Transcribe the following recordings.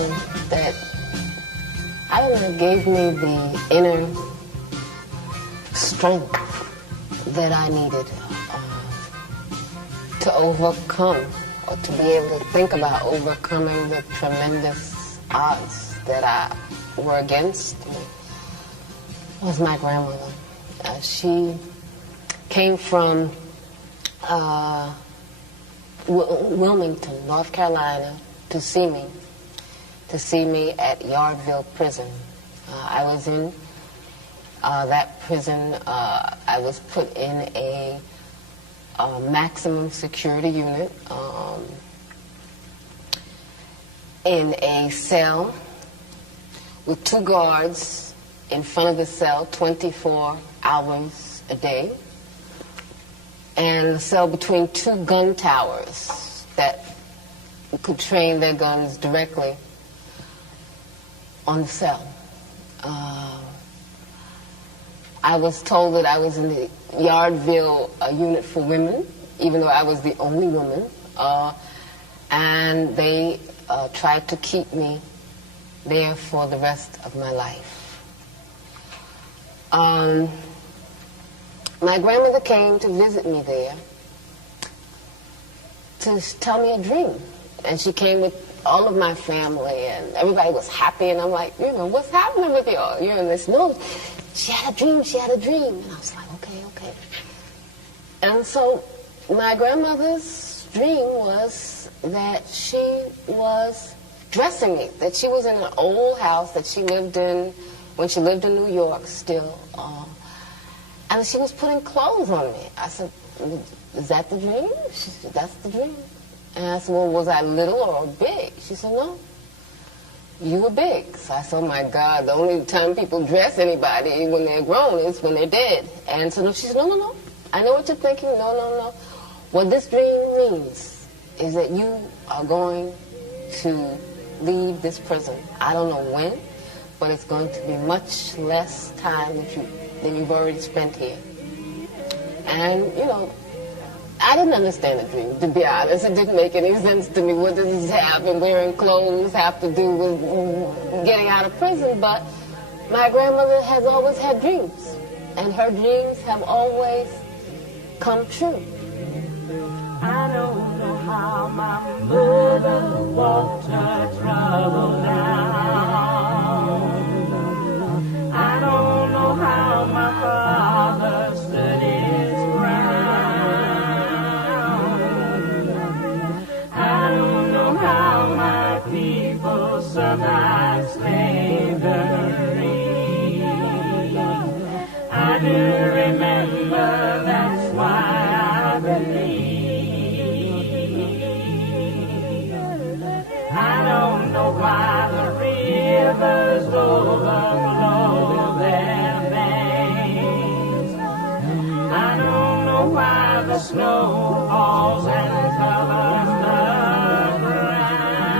discipline that, I don't know, gave me the inner strength that I needed to overcome, or to be able to think about overcoming the tremendous odds that were against me, was my grandmother. She came from Wilmington, North Carolina, to see me at Yardville Prison. I was in that prison. I was put in a maximum security unit, in a cell with 2 guards in front of the cell 24 hours a day, and a cell between 2 gun towers that could train their guns directly on the cell. I was told that I was in the Yardville unit for women, even though I was the only woman, and they tried to keep me there for the rest of my life. My grandmother came to visit me there to tell me a dream, and she came with all of my family, and everybody was happy, and I'm like, what's happening with y'all? And they said, no, she had a dream, and I was like, okay. And so my grandmother's dream was that she was dressing me, that she was in an old house that she lived in when she lived in New York still, and she was putting clothes on me. I said, is that the dream? She said, that's the dream. And I said, well, was I little or big? She said, no, you were big. So I said, oh my God, the only time people dress anybody when they're grown is when they're dead. And so she said, no, I know what you're thinking, no. What this dream means is that you are going to leave this prison. I don't know when, but it's going to be much less time than you've already spent here. And, I didn't understand the dream, to be honest. It didn't make any sense to me. What does this have and wearing clothes have to do with getting out of prison? But my grandmother has always had dreams, and her dreams have always come true. I don't know how my mother walked her trouble down. I don't know how my father stood his ground. I don't know how my people survived slavery. I do remember, that's why I believe. I don't know why the rivers overflow their banks. I don't know why the snow falls and covers the ground.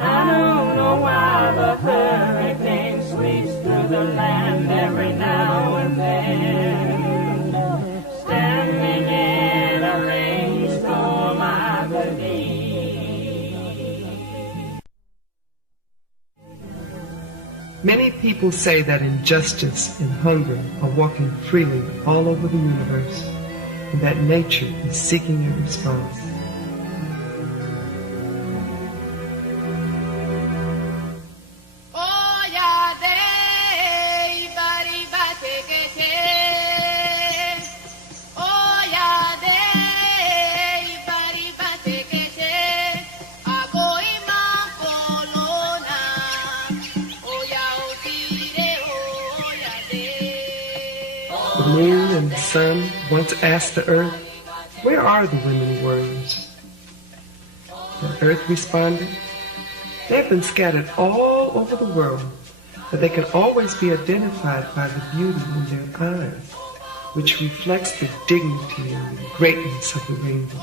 I don't know why the hurricane sweeps through the land every now and then. Standing in a rainstorm, I believe. Many people say that injustice and hunger are walking freely all over the universe, and that nature is seeking a response. The moon and the sun once asked the earth, where are the women warriors? The earth responded, they have been scattered all over the world, but they can always be identified by the beauty in their eyes, which reflects the dignity and the greatness of the rainbow.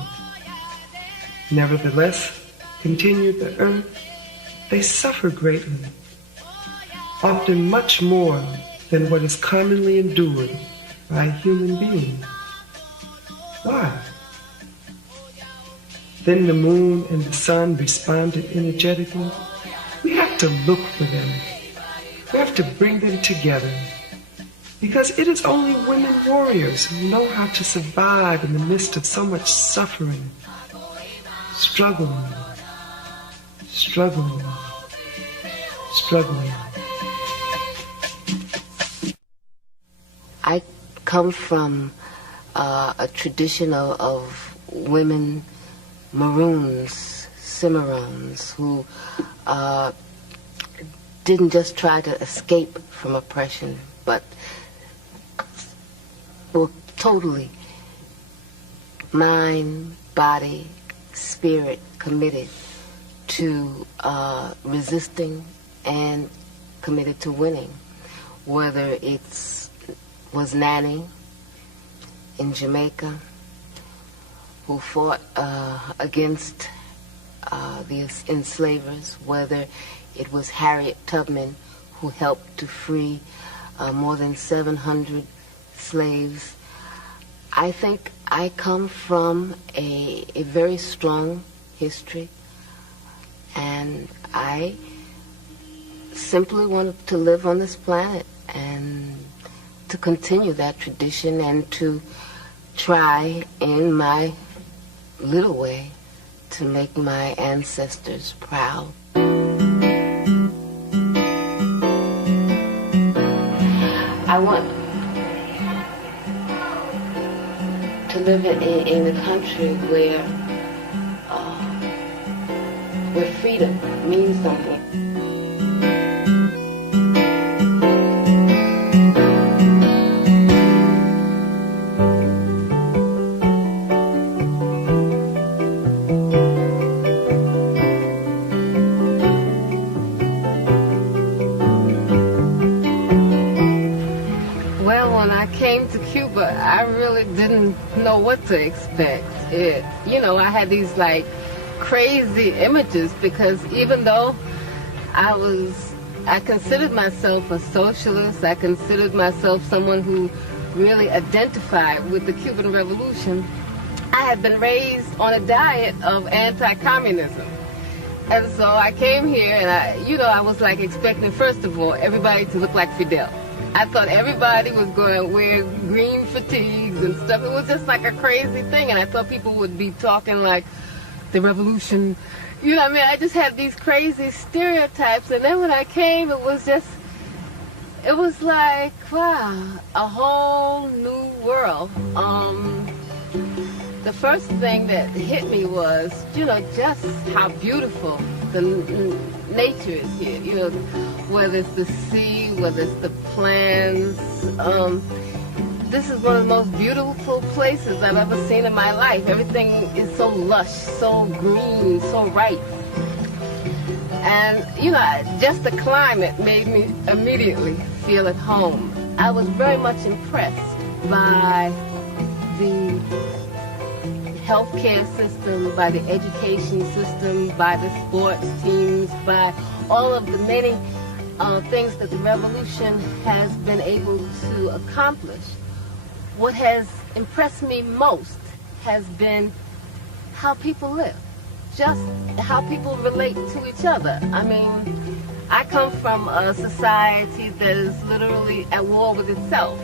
Nevertheless, continued the earth, they suffer greatly, often much more than what is commonly endured by a human being. Why? Then the moon and the sun responded energetically. We have to look for them. We have to bring them together. Because it is only women warriors who know how to survive in the midst of so much suffering, struggling, struggling, struggling. I come from a tradition of women maroons, cimarrones, who didn't just try to escape from oppression, but were totally mind, body, spirit committed to resisting and committed to winning, whether was Nanny in Jamaica, who fought against the enslavers, whether it was Harriet Tubman, who helped to free more than 700 slaves. I think I come from a very strong history, and I simply wanted to live on this planet and to continue that tradition and to try in my little way to make my ancestors proud. I want to live in a country where freedom means something. To Cuba, I really didn't know what to expect. I had these like crazy images, because even though I considered myself a socialist, I considered myself someone who really identified with the Cuban Revolution, I had been raised on a diet of anti-communism. And so I came here and I was like expecting, first of all, everybody to look like Fidel. I thought everybody was going to wear green fatigues and stuff. It was just like a crazy thing. And I thought people would be talking like the revolution. You know what I mean? I just had these crazy stereotypes. And then when I came, it was like, wow, a whole new world. The first thing that hit me was, just how beautiful the nature is here. Whether it's the sea, whether it's the plants. This is one of the most beautiful places I've ever seen in my life. Everything is so lush, so green, so ripe. And, just the climate made me immediately feel at home. I was very much impressed by the healthcare system, by the education system, by the sports teams, by all of the many things that the revolution has been able to accomplish. What has impressed me most has been how people live, just how people relate to each other. I mean, I come from a society that is literally at war with itself.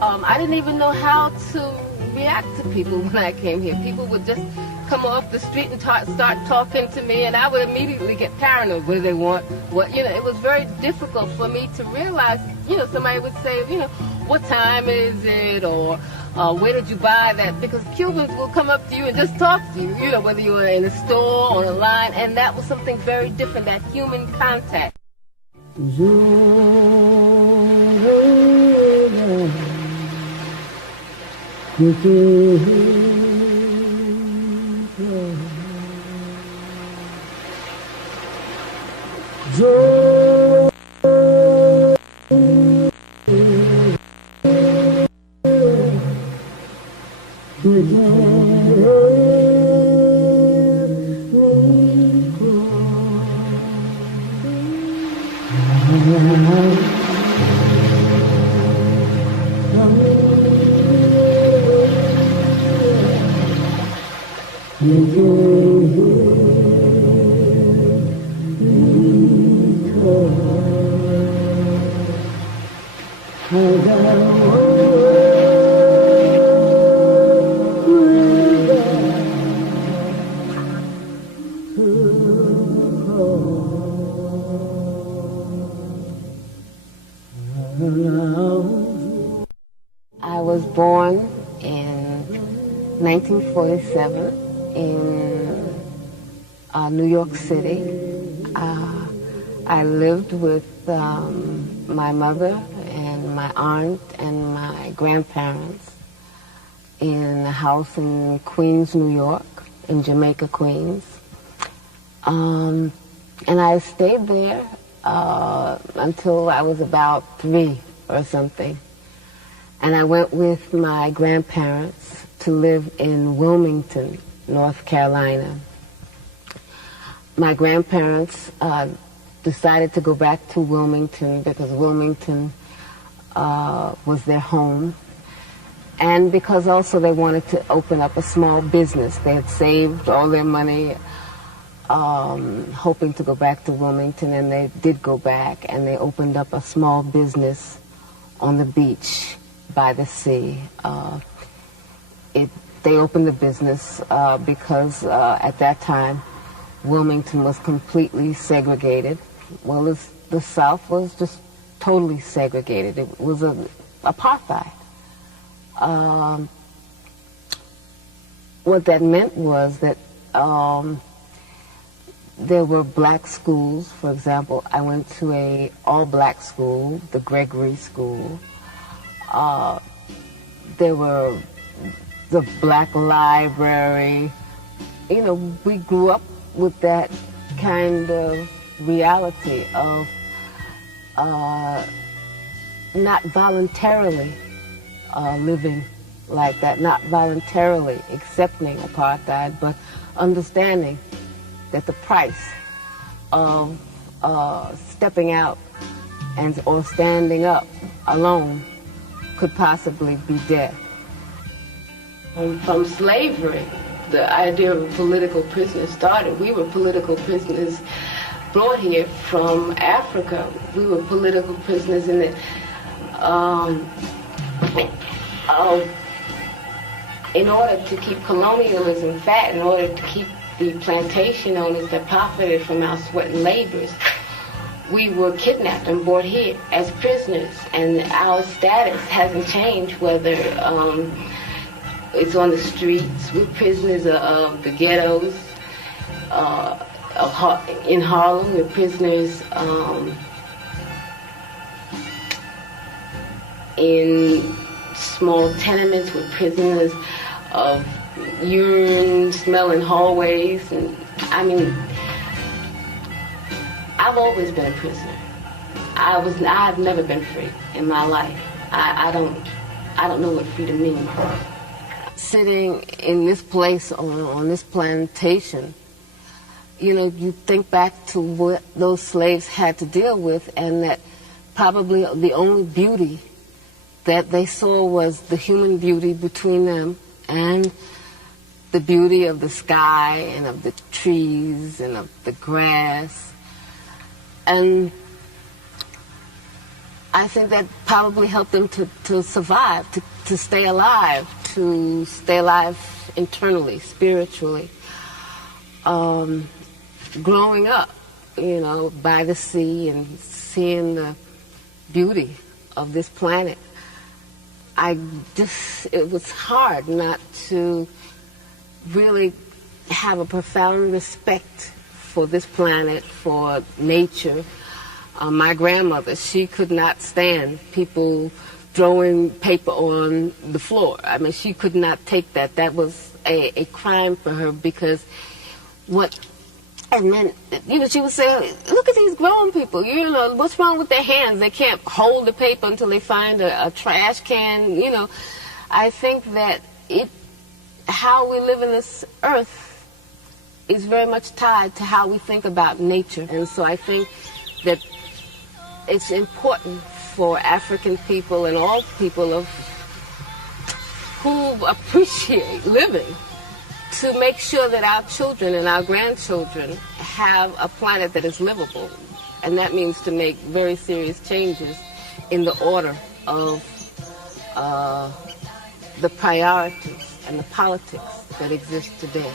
I didn't even know how to react to people when I came here. People would just come off the street and start talking to me, and I would immediately get paranoid. What do they want? It was very difficult for me to realize, somebody would say, what time is it? Or where did you buy that? Because Cubans will come up to you and just talk to you, whether you were in a store, on a line, and that was something very different, that human contact. I was born in 1947 in New York City. I lived with my mother and my aunt and my grandparents in a house in Queens, New York, in Jamaica, Queens. And I stayed there until I was about 3 or something. And I went with my grandparents to live in Wilmington, North Carolina. My grandparents decided to go back to Wilmington because Wilmington was their home. And because also they wanted to open up a small business. They had saved all their money hoping to go back to Wilmington, and they did go back, and they opened up a small business on the beach by the sea. They opened the business because at that time Wilmington was completely segregated. Well, the South was just totally segregated. It was apartheid. What that meant was that there were black schools. For example, I went to a all-black school, the Gregory School. There were the black library. You know, we grew up with that kind of reality of not voluntarily living like that, not voluntarily accepting apartheid, but understanding that the price of stepping out or standing up alone could possibly be death. From slavery, the idea of political prisoners started. We were political prisoners brought here from Africa. We were political prisoners in that in order to keep colonialism fat, in order to keep the plantation owners that profited from our sweat and labors, we were kidnapped and brought here as prisoners, and our status hasn't changed, whether it's on the streets. We're prisoners of the ghettos in Harlem. We're prisoners in small tenements. We're prisoners of urine-smelling hallways, and I mean, I've always been a prisoner. I've never been free in my life. I don't know what freedom means. Sitting in this place on this plantation, you know, you think back to what those slaves had to deal with, and that probably the only beauty that they saw was the human beauty between them and the beauty of the sky and of the trees and of the grass. And I think that probably helped them to survive, to stay alive internally, spiritually. Growing up, you know, by the sea and seeing the beauty of this planet, it was hard not to really have a profound respect for this planet, for nature. My grandmother, she could not stand people throwing paper on the floor. I mean, she could not take that. That was a crime for her, because what it meant, you know, she would say, look at these grown people, you know, what's wrong with their hands? They can't hold the paper until they find a trash can, you know. I think that how we live in this earth is very much tied to how we think about nature. And so I think that it's important for African people and all people who appreciate living to make sure that our children and our grandchildren have a planet that is livable. And that means to make very serious changes in the order of the priorities and the politics that exist today.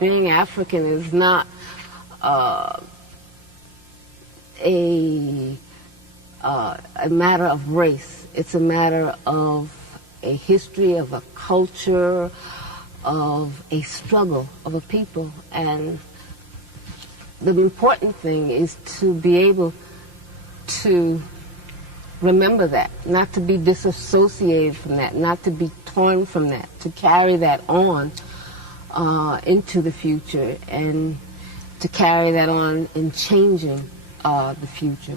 Being African is not a matter of race. It's a matter of a history, of a culture, of a struggle of a people. And the important thing is to be able to remember that, not to be disassociated from that, not to be torn from that, to carry that on into the future and to carry that on in changing the future.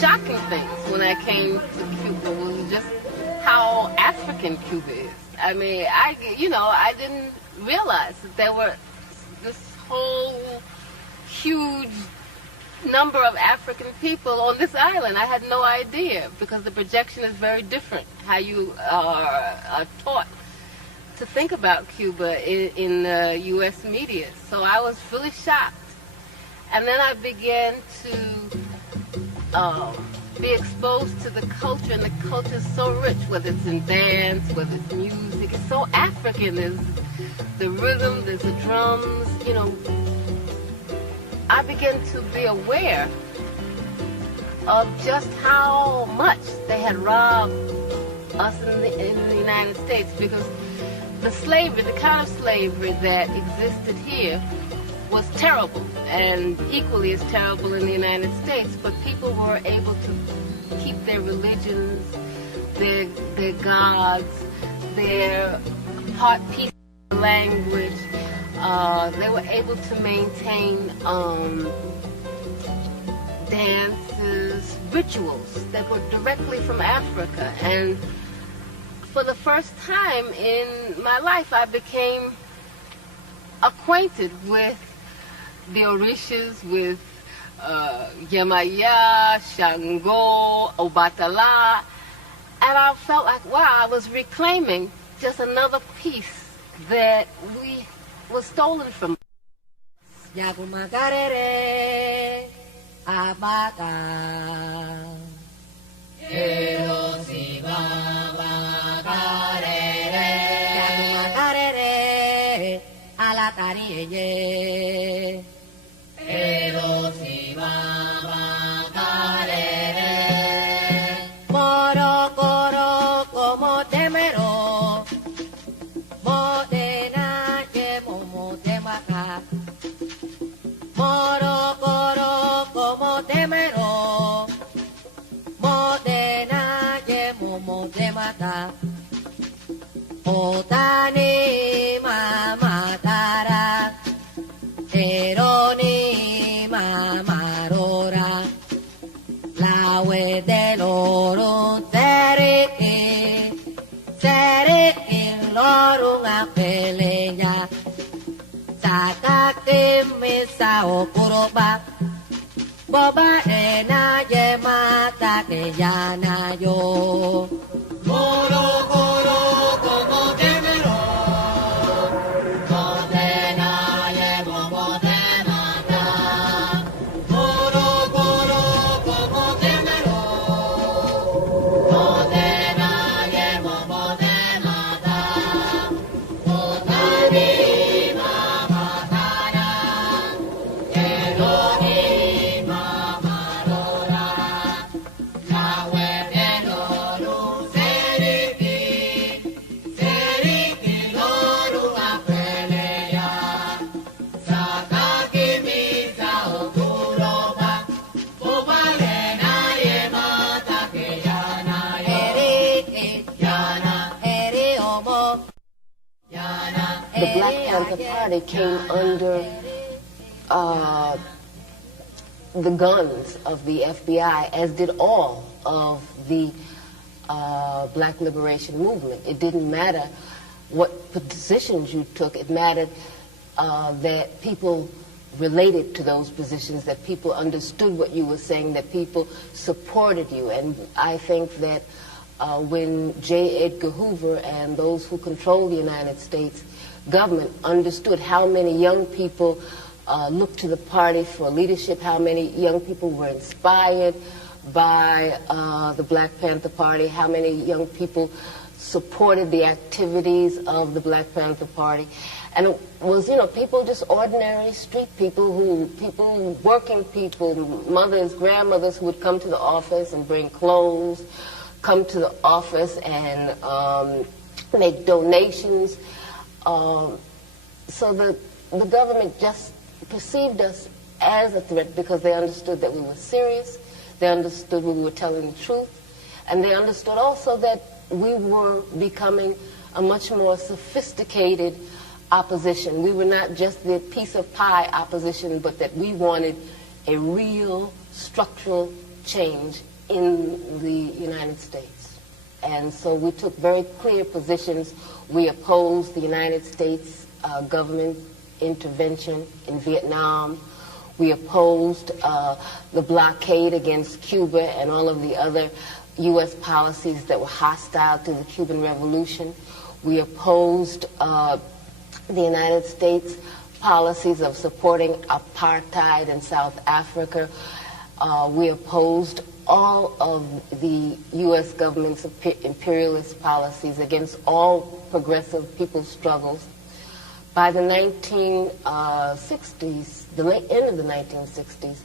Shocking things when I came to Cuba was just how African Cuba is. I mean, I didn't realize that there were this whole huge number of African people on this island. I had no idea, because the projection is very different, how you are taught to think about Cuba in the U.S. media. So I was really shocked. And then I began to be exposed to the culture, and the culture is so rich, whether it's in dance, whether it's music. It's so African. There's the rhythm, there's the drums, I began to be aware of just how much they had robbed us in the United States, because the slavery, the kind of slavery that existed here was terrible, and equally as terrible in the United States, but people were able to keep their religions, their gods, their piece of language. They were able to maintain dances, rituals that were directly from Africa. And for the first time in my life, I became acquainted with the Orishas, with Yemaya, Shango, Obatala, and I felt like, wow, I was reclaiming just another piece that was stolen from us. Yagumagarere, Abaga, Erosiba, Bagarere, Yagumagarere, Alatariye, Erosiba, Bagarere, Moro, Coro, como temero, Modena, Yemomo, Temaka, Moro, Coro, como temero, Modena, Yemomo, Temaka, Otani, Mamatara, Eroni, Mamarora, Lawe del oro, Seriki, Lorung Apeleña, Sakake Misa Okuroba, Boba Ena Yemata Keyana Yo, Moro Koro como temero, Modena Yemomo Temata, Moro Koro como temero, Modena Yemomo Temata, Otani Mamatara, Eroni Mamarora, Lawe Deloru Seriki, Seriki Loru Apeleya, Sakaki Misa Okuroba, Bobalena Yemata Keyana Eriki, Yana Eriomo, Yana The Black Panther Party came under the guns of the FBI, as did all of the Black Liberation Movement. It didn't matter what positions you took. It mattered that people related to those positions, that people understood what you were saying, that people supported you. And I think that when J. Edgar Hoover and those who control the United States government understood how many young people looked to the party for leadership, how many young people were inspired by the Black Panther Party, how many young people supported the activities of the Black Panther Party. And it was, people, just ordinary street people, working people, mothers, grandmothers who would come to the office and bring clothes, come to the office and make donations. So the government just perceived us as a threat because they understood that we were serious, they understood we were telling the truth, and they understood also that we were becoming a much more sophisticated opposition. We were not just the piece of pie opposition, but that we wanted a real structural change in the United States. And so we took very clear positions. We opposed the United States government intervention in Vietnam. We opposed the blockade against Cuba and all of the other U.S. policies that were hostile to the Cuban Revolution. We opposed the United States policies of supporting apartheid in South Africa. We opposed all of the U.S. government's imperialist policies against all progressive people's struggles. By the 1960s, end of the 1960s,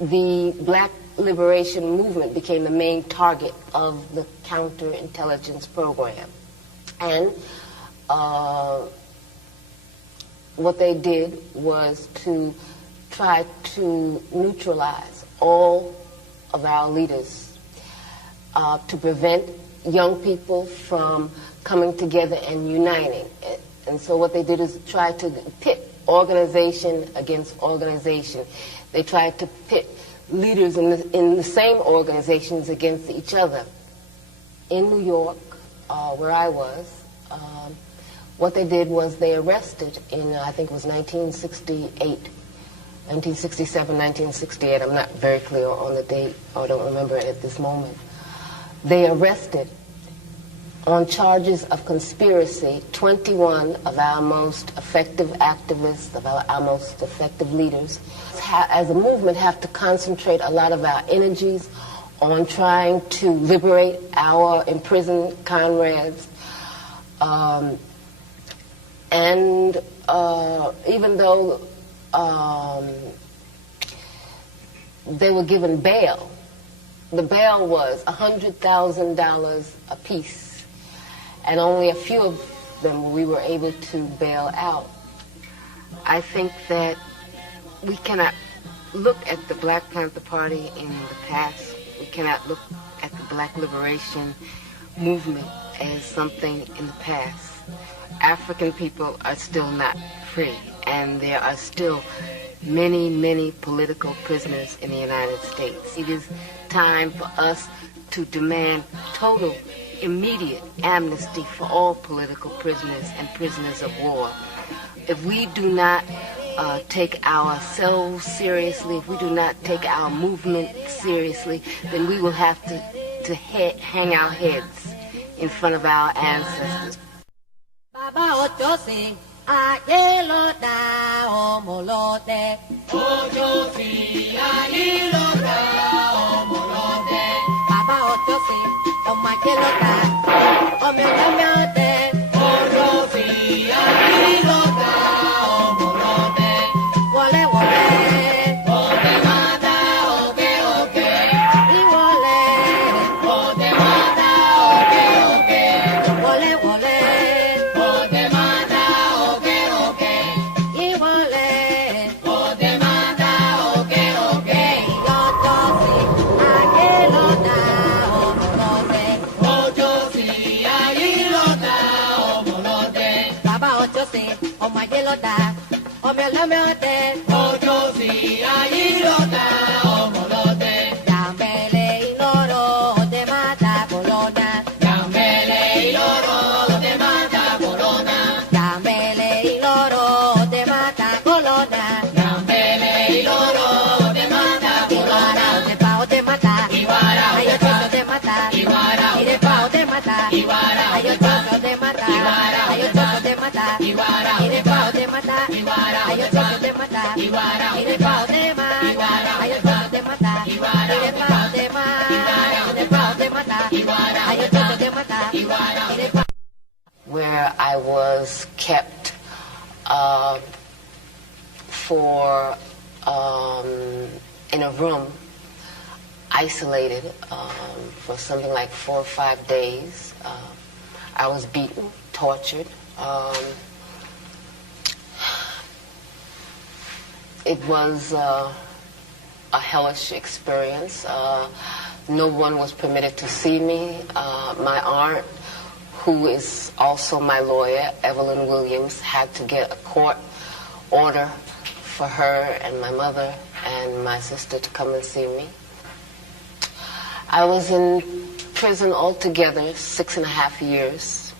the black liberation movement became the main target of the counterintelligence program. And what they did was to try to neutralize all of our leaders, to prevent young people from coming together and uniting. And so what they did is try to pit organization against organization. They tried to pit leaders in the same organizations against each other. In New York, where I was, what they did was they arrested in, I think it was 1967, 1968, I'm not very clear on the date, or don't remember it at this moment. They arrested on charges of conspiracy 21 of our most effective activists, of our most effective leaders. As a movement, have to concentrate a lot of our energies on trying to liberate our imprisoned comrades. Even though they were given bail, the bail was $100,000 apiece. And only a few of them we were able to bail out. I think that we cannot look at the Black Panther Party in the past. We cannot look at the Black Liberation Movement as something in the past. African people are still not free, and there are still many, many political prisoners in the United States. It is time for us to demand total immediate amnesty for all political prisoners and prisoners of war. If we do not take ourselves seriously, if we do not take our movement seriously, then we will have to hang our heads in front of our ancestors. Baba Ochosi, Ayeloda, Omolote. Ochosi, Ayeloda, Omolote. Baba Ochosi, Omayeloda, Omelote. Ochosi, Ayeloda, Omolote. Wole, wole. Ote mata, oke, oke. Iwole. Ote mata, oke, oke. Wole, wole. Ote mata, oke, oke. Iwole. Ote mata, oke, oke. Yotosi, Ayeloda, Omolote. Ochosi, Ayeloda, Omolote. Baba Ochosi, Omayeloda, Omelote. Ochosi, Ayeloda, Omolote. Yambele inoro, te mata corona. Yambele inoro, te mata corona. Yambele inoro, te mata corona. Yambele inoro, te mata corona. De pao te mata. Iguara, ayo chocho te mata. Iguara, y de pao te mata. Iguara, ayo chocho te mata. Iguara, ayo chocho te mata. Iguara, y de pao te mata. Iguara, ayo chocho te mata. Iguara, y de pao te mata. Iguara, ayo chocho te mata. Iguara, y de pao te mata. Iguara, y de pao te mata. Iguara, ayo chocho te mata. Iguara, y de pao. Where I was kept in a room, isolated for something like 4 or 5 days. I was beaten, tortured. It was a hellish experience. No one was permitted to see me. My aunt, who is also my lawyer, Evelyn Williams, had to get a court order for her and my mother and my sister to come and see me. I was in prison altogether 6.5 years.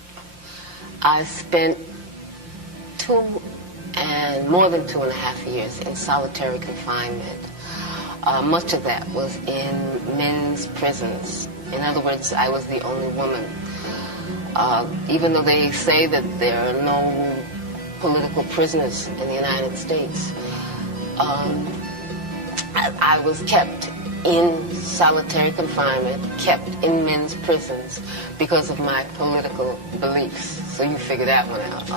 I spent more than 2.5 years in solitary confinement. Much of that was in men's prisons. In other words, I was the only woman. Even though they say that there are no political prisoners in the United States, I was kept in solitary confinement, kept in men's prisons because of my political beliefs. So you figure that one out.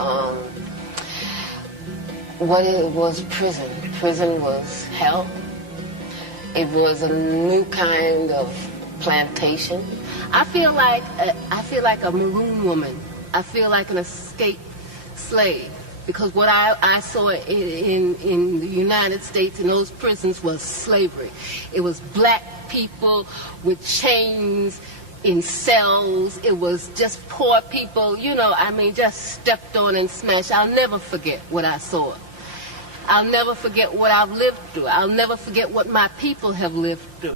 What it was prison. prison was hell. It was a new kind of plantation. I feel like a maroon woman. I feel like an escaped slave, because what I saw in the United States in those prisons was slavery. It was black people with chains in cells. It was just poor people, just stepped on and smashed. I'll never forget what I saw. I'll never forget what I've lived through. I'll never forget what my people have lived through.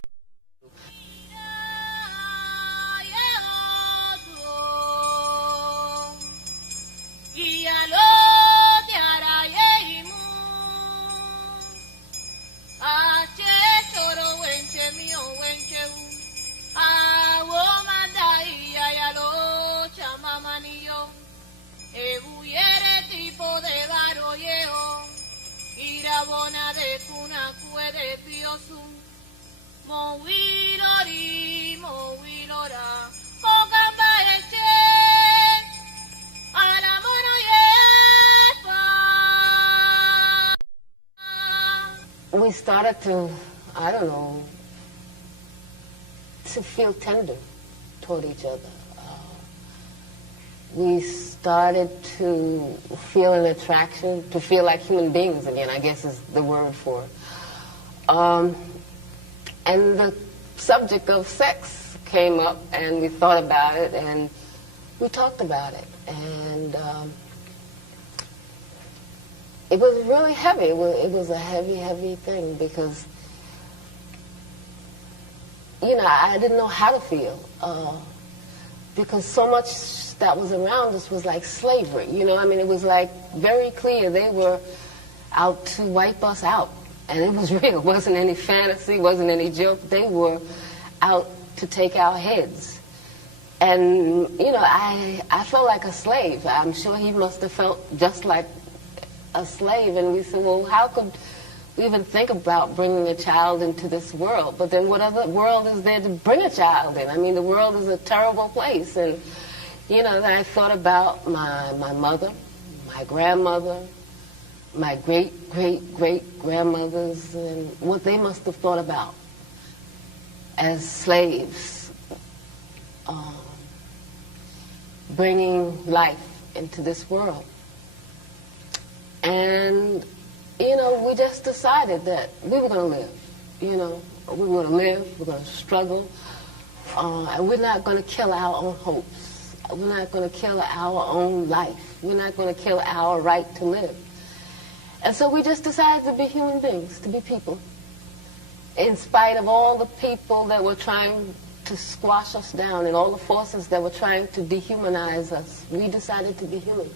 Bona de cuna cuere piosu, movilori, movilora, poca pareche, ara mono yepa. We started to, I don't know, to feel tender toward each other. We started to feel an attraction, to feel like human beings again, I guess is the word for it. And the subject of sex came up, and we thought about it, and we talked about it. And it was really heavy. It was a heavy, heavy thing, because, I didn't know how to feel. Because so much that was around us was like slavery, it was like very clear they were out to wipe us out. And it was real. It wasn't any fantasy, wasn't any joke. They were out to take our heads. And, I felt like a slave. I'm sure he must have felt just like a slave. And we said, well, how could we even think about bringing a child into this world? But then what other world is there to bring a child in? I mean, the world is a terrible place. And, then I thought about my mother, my grandmother, my great-great-great-grandmothers, and what they must have thought about as slaves, bringing life into this world. And, we just decided that we were going to live, we were going to live, we're going to struggle, and we're not going to kill our own hopes. We're not going to kill our own life. We're not going to kill our right to live. And so we just decided to be human beings, to be people. In spite of all the people that were trying to squash us down and all the forces that were trying to dehumanize us, we decided to be human.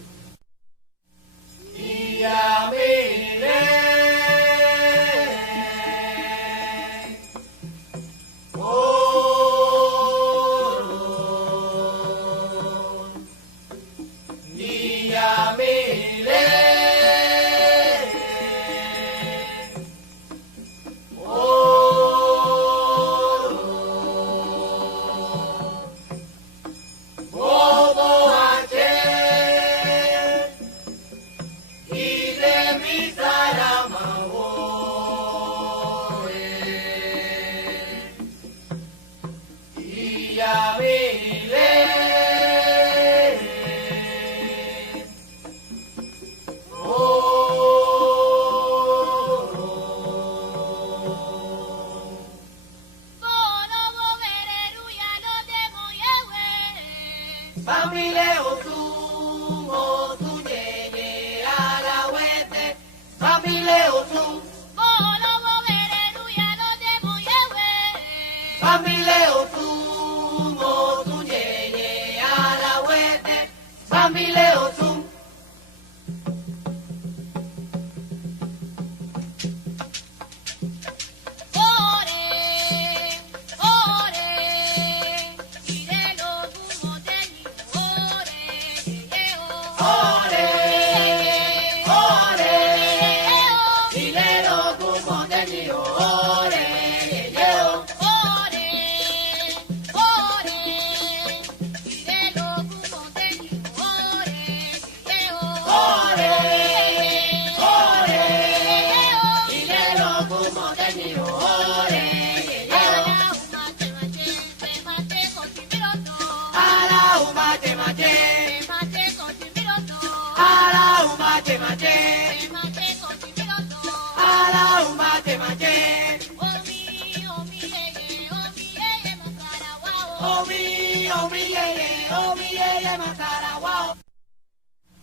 Chileno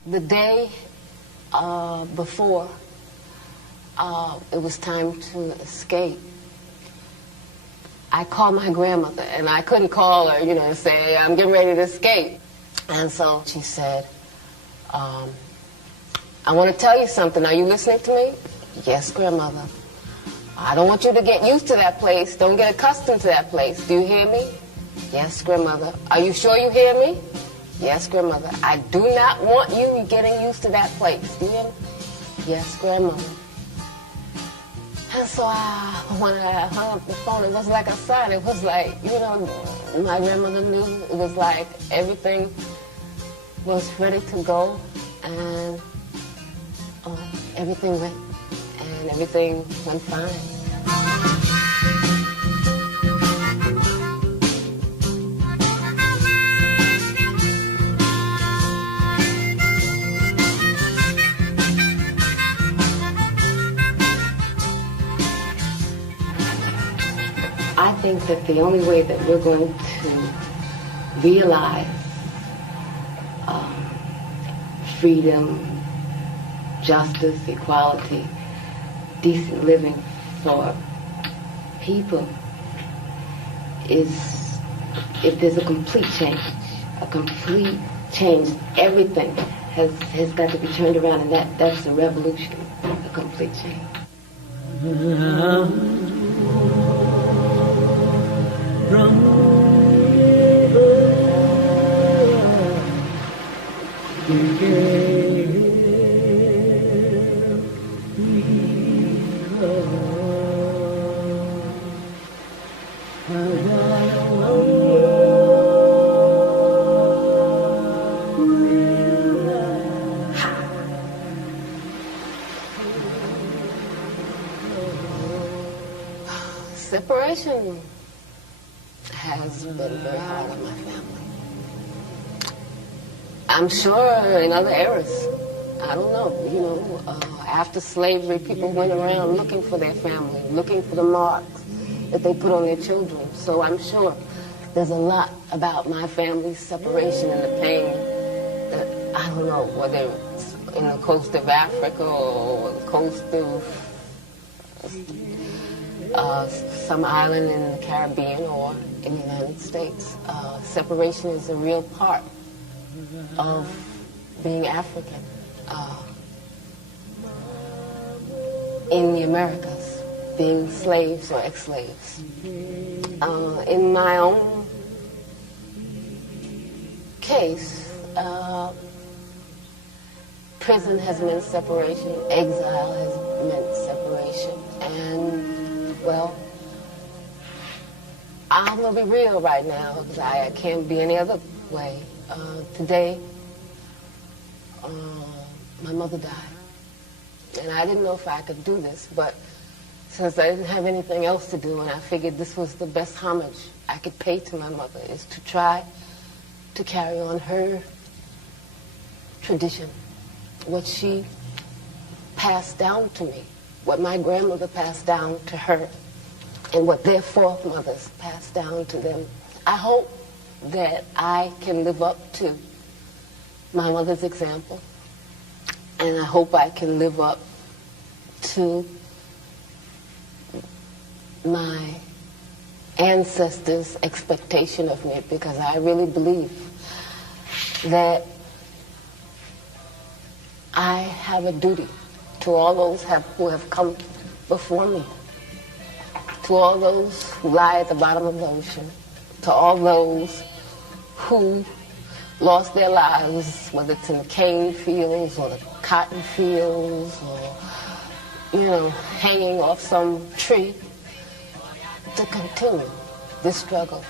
The day before it was time to escape, I called my grandmother, and I couldn't call her, and say, I'm getting ready to escape. And so she said, I want to tell you something. Are you listening to me? Yes, grandmother. I don't want you to get used to that place. Don't get accustomed to that place. Do you hear me? Yes, grandmother. Are you sure you hear me? Yes, grandmother. I do not want you getting used to that place. Do you hear me? Yes, grandmother. And so when I hung up the phone, it was like a sign. It was like, my grandmother knew. It was like everything was ready to go, and everything went fine. I think that the only way that we're going to realize freedom, justice, equality, decent living for people is if there's a complete change. Everything has got to be turned around, and that's a revolution, a complete change. Separation has been very hard on my family. I'm sure in other eras, I don't know, after slavery, people went around looking for their family, looking for the marks that they put on their children. So I'm sure there's a lot about my family's separation and the pain that, I don't know, whether it's in the coast of Africa or the coast of some island in the Caribbean or in the United States. Separation is a real part of being African in the Americas, being slaves or ex-slaves. In my own case, prison has meant separation, exile has meant separation, and well, I'm going to be real right now because I can't be any other way. Today, my mother died. And I didn't know if I could do this, but since I didn't have anything else to do, and I figured this was the best homage I could pay to my mother, is to try to carry on her tradition, what she passed down to me, what my grandmother passed down to her, and what their foremothers passed down to them. I hope that I can live up to my mother's example, and I hope I can live up to my ancestors' expectation of me, because I really believe that I have a duty to all those who have come before me, to all those who lie at the bottom of the ocean, to all those who lost their lives, whether it's in the cane fields or the cotton fields or, hanging off some tree, to continue this struggle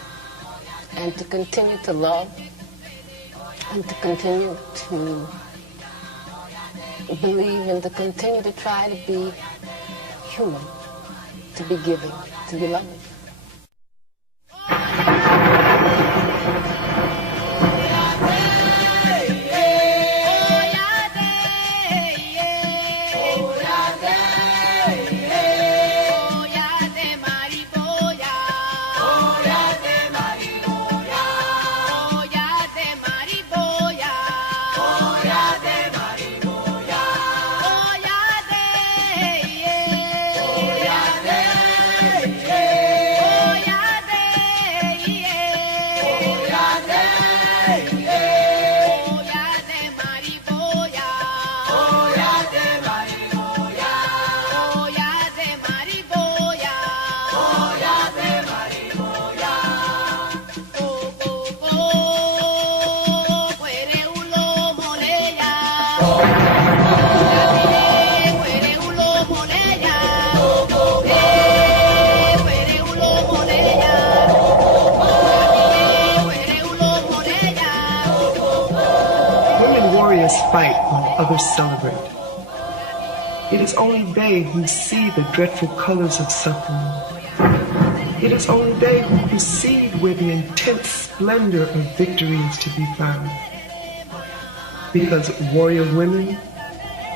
and to continue to love and to continue to believe and to continue to try to be human, to be giving, to be loving. fight while others celebrate. It is only they who see the dreadful colors of suffering. It is only they who perceive where the intense splendor of victory is to be found. Because warrior women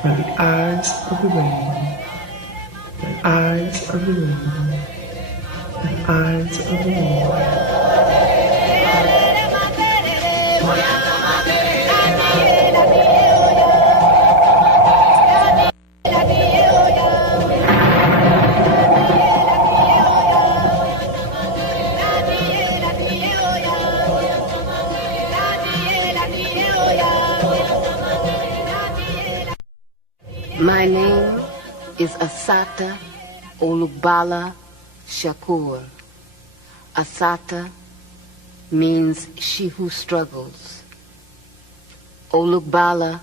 are the eyes of the rainbow, the eyes of the rainbow, the eyes of the rainbow. My name is Assata Shakur. Assata means she who struggles. Olugbala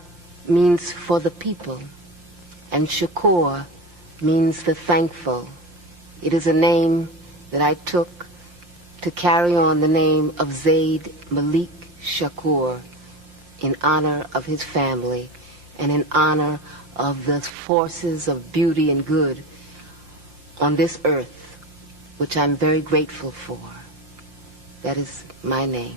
means for the people. And Shakur means the thankful. It is a name that I took to carry on the name of Zaid Malik Shakur in honor of his family and in honor of the forces of beauty and good on this earth, which I'm very grateful for. That is my name.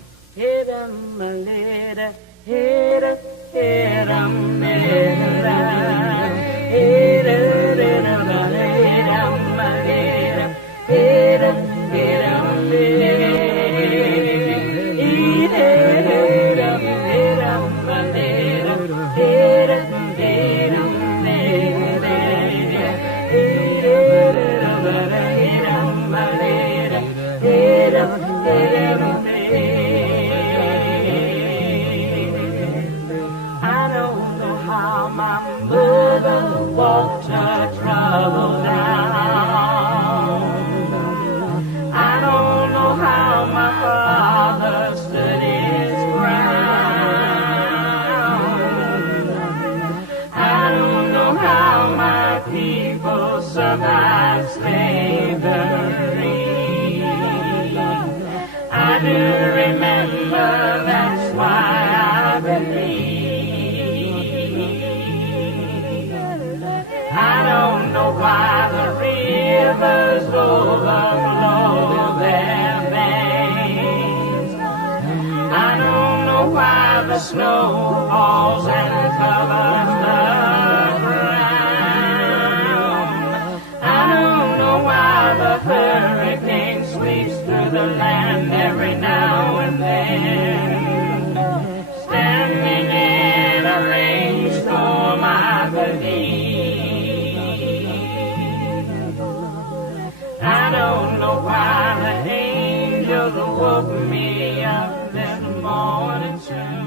I don't know how my mother walked her trouble down. I don't know how my father stood his ground. I don't know how my people survived slavery. I do remember, that's why I believe. I don't know why the rivers overflow their banks. I don't know why the snow falls and covers the ground. I don't know why the hurricane sweeps through the land every now and then. Standing in a rainstorm, I believe. I don't know why the angels woke me up this morning.